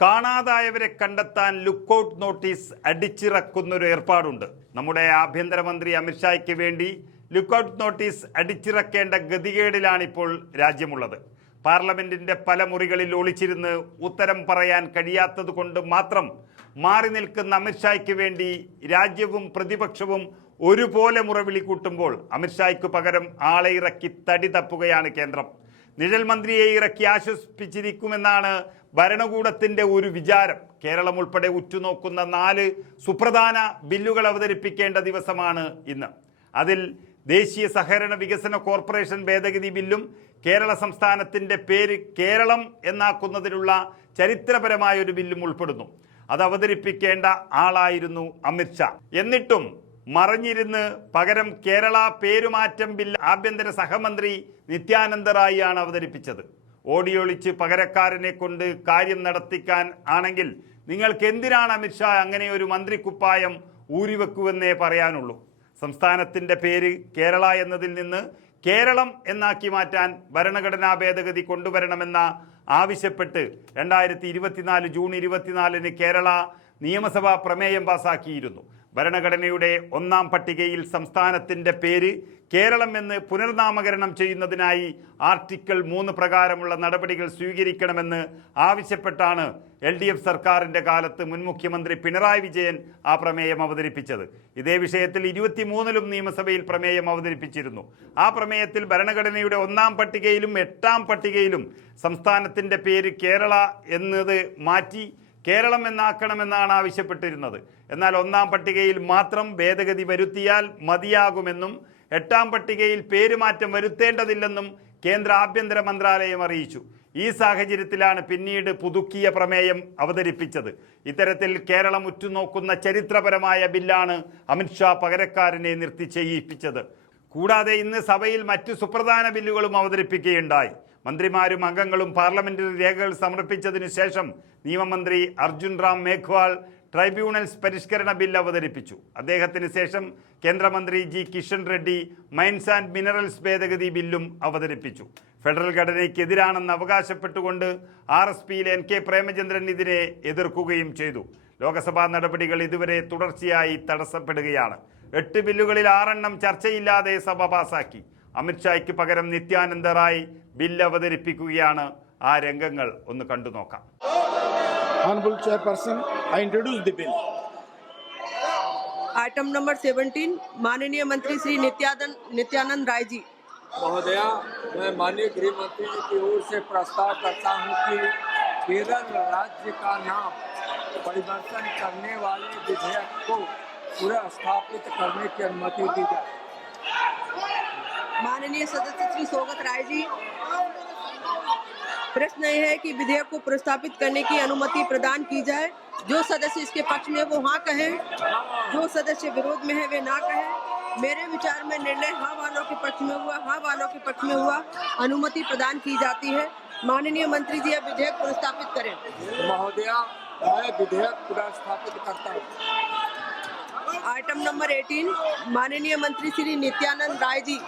കാണാതായവരെ കണ്ടെത്താൻ lookout notice അടിച്ചിറക്കുന്നൊരു ഏർപ്പാടുണ്ട്. നമ്മുടെ ആഭ്യന്തരമന്ത്രി അമിത്ഷായ്ക്ക് വേണ്ടി ലുക്കൌട്ട് നോട്ടീസ് അടിച്ചിറക്കേണ്ട ഗതികേടിലാണിപ്പോൾ രാജ്യമുള്ളത്. പാർലമെന്റിന്റെ പല മുറികളിൽ ഒളിച്ചിരുന്ന് ഉത്തരം പറയാൻ കഴിയാത്തത് കൊണ്ട് മാത്രം മാറി നിൽക്കുന്ന അമിത്ഷായ്ക്ക് വേണ്ടി രാജ്യവും പ്രതിപക്ഷവും ഒരുപോലെ മുറവിളി കൂട്ടുമ്പോൾ അമിത്ഷായ്ക്ക് പകരം ആളെ ഇറക്കി തടി തപ്പുകയാണ് കേന്ദ്രം. നിഴൽ മന്ത്രിയെ ഇറക്കി ആശ്വസിപ്പിച്ചിരിക്കുമെന്നാണ് ഭരണകൂടത്തിന്റെ ഒരു വിചാരം. കേരളം ഉൾപ്പെടെ ഉറ്റുനോക്കുന്ന 4 സുപ്രധാന ബില്ലുകൾ അവതരിപ്പിക്കേണ്ട ദിവസമാണ് ഇന്ന്. അതിൽ ദേശീയ സഹകരണ വികസന കോർപ്പറേഷൻ ഭേദഗതി ബില്ലും കേരള സംസ്ഥാനത്തിന്റെ പേര് കേരളം എന്നാക്കുന്നതിനുള്ള ചരിത്രപരമായ ഒരു ബില്ലും ഉൾപ്പെടുന്നു. അത് അവതരിപ്പിക്കേണ്ട ആളായിരുന്നു അമിത്ഷാ. എന്നിട്ടും മറഞ്ഞിരുന്ന് പകരം കേരള പേരുമാറ്റം ബില്ല് ആഭ്യന്തര സഹമന്ത്രി നിത്യാനന്ദ റായിയാണ് അവതരിപ്പിച്ചത്. ഓടിയൊളിച്ച് പകരക്കാരനെ കൊണ്ട് കാര്യം നടത്തിക്കാൻ ആണെങ്കിൽ നിങ്ങൾക്ക് എന്തിനാണ് അമിത്ഷാ അങ്ങനെ ഒരു മന്ത്രിക്കുപ്പായം ഊരിവെക്കുവെന്നേ പറയാനുള്ളൂ. സംസ്ഥാനത്തിൻ്റെ പേര് കേരള എന്നതിൽ നിന്ന് കേരളം എന്നാക്കി മാറ്റാൻ ഭരണഘടനാ ഭേദഗതി കൊണ്ടുവരണമെന്ന ആവശ്യപ്പെട്ട് 2024 ജൂൺ 24 കേരള നിയമസഭാ പ്രമേയം പാസാക്കിയിരുന്നു. ഭരണഘടനയുടെ 1-ാം പട്ടികയിൽ സംസ്ഥാനത്തിൻ്റെ പേര് കേരളം എന്ന് പുനർനാമകരണം ചെയ്യുന്നതിനായി ആർട്ടിക്കിൾ 3 പ്രകാരമുള്ള നടപടികൾ സ്വീകരിക്കണമെന്ന് ആവശ്യപ്പെട്ടാണ് LDF സർക്കാരിൻ്റെ കാലത്ത് മുൻ മുഖ്യമന്ത്രി പിണറായി വിജയൻ ആ പ്രമേയം അവതരിപ്പിച്ചത്. ഇതേ വിഷയത്തിൽ 23-ലും നിയമസഭയിൽ പ്രമേയം അവതരിപ്പിച്ചിരുന്നു. ആ പ്രമേയത്തിൽ ഭരണഘടനയുടെ 1-ാം പട്ടികയിലും 8-ാം പട്ടികയിലും സംസ്ഥാനത്തിൻ്റെ പേര് കേരള എന്നത് മാറ്റി കേരളം എന്നാക്കണമെന്നാണ് ആവശ്യപ്പെട്ടിരുന്നത്. എന്നാൽ 1-ാം പട്ടികയിൽ മാത്രം ഭേദഗതി വരുത്തിയാൽ മതിയാകുമെന്നും 8-ാം പട്ടികയിൽ പേരുമാറ്റം വരുത്തേണ്ടതില്ലെന്നും കേന്ദ്ര ആഭ്യന്തര മന്ത്രാലയം അറിയിച്ചു. ഈ സാഹചര്യത്തിലാണ് പിന്നീട് പുതുക്കിയ പ്രമേയം അവതരിപ്പിച്ചത്. ഇത്തരത്തിൽ കേരളം ഉറ്റുനോക്കുന്ന ചരിത്രപരമായ ബില്ലാണ് അമിത്ഷാ പകരക്കാരനെ നിർത്തി ചെയ്യിപ്പിച്ചത്. കൂടാതെ ഇന്ന് സഭയിൽ മറ്റു സുപ്രധാന ബില്ലുകളും അവതരിപ്പിക്കുകയുണ്ടായി. മന്ത്രിമാരും അംഗങ്ങളും പാർലമെന്റിൽ രേഖകൾ സമർപ്പിച്ചതിനു ശേഷം നിയമമന്ത്രി അർജുൻ റാം മേഘ്വാൾ ട്രൈബ്യൂണൽസ് പരിഷ്കരണ ബില്ല് അവതരിപ്പിച്ചു. അദ്ദേഹത്തിന് ശേഷം കേന്ദ്രമന്ത്രി G Kishan Reddy mines and minerals ഭേദഗതി ബില്ലും അവതരിപ്പിച്ചു. ഫെഡറൽ ഘടനയ്ക്കെതിരാണെന്ന് അവകാശപ്പെട്ടുകൊണ്ട് RSPയിലെ NK പ്രേമചന്ദ്രൻ ഇതിനെ എതിർക്കുകയും ചെയ്തു. ലോക്സഭാ നടപടികൾ ഇതുവരെ തുടർച്ചയായി തടസ്സപ്പെടുകയാണ്. 8 ബില്ലുകളിൽ 6 ചർച്ചയില്ലാതെ സഭ പാസാക്കി. അമിത്ഷായ്ക്ക് പകരം നിത്യാനന്ദ റായ് ബില്ല് അവതരിപ്പിക്കുകയാണ്. ആ രംഗങ്ങൾ ഒന്ന് കണ്ടു നോക്കാം. Honorable Chairperson, I introduce the bill. Item number 17 माननीय मंत्री श्री नित्यानंद राय जी। महोदया, मैं माननीय गृह मंत्री जी की ओर से प्रस्ताव करता हूं कि केरल राज्य का नाम परिवर्तन करने वाले विधेयक को पुनर्स्थापित करने की अनुमति दी जाए। माननीय सदस्य श्री सौगत राय जी, प्रश्न यह है कि विधेयक को प्रस्तावित करने की अनुमति प्रदान की जाए। जो सदस्य इसके पक्ष में वो हाँ कहें, जो सदस्य विरोध में है वे ना कहें। मेरे विचार में निर्णय हाँ वालों के पक्ष में हुआ, हाँ वालों के पक्ष में हुआ, अनुमति प्रदान की जाती है। माननीय मंत्री जी अब विधेयक पुनर्स्थापित करें। महोदया, मैं विधेयक पुनर्स्थापित करता हूँ। आइटम नंबर 18 माननीय मंत्री श्री नित्यानंद राय जी।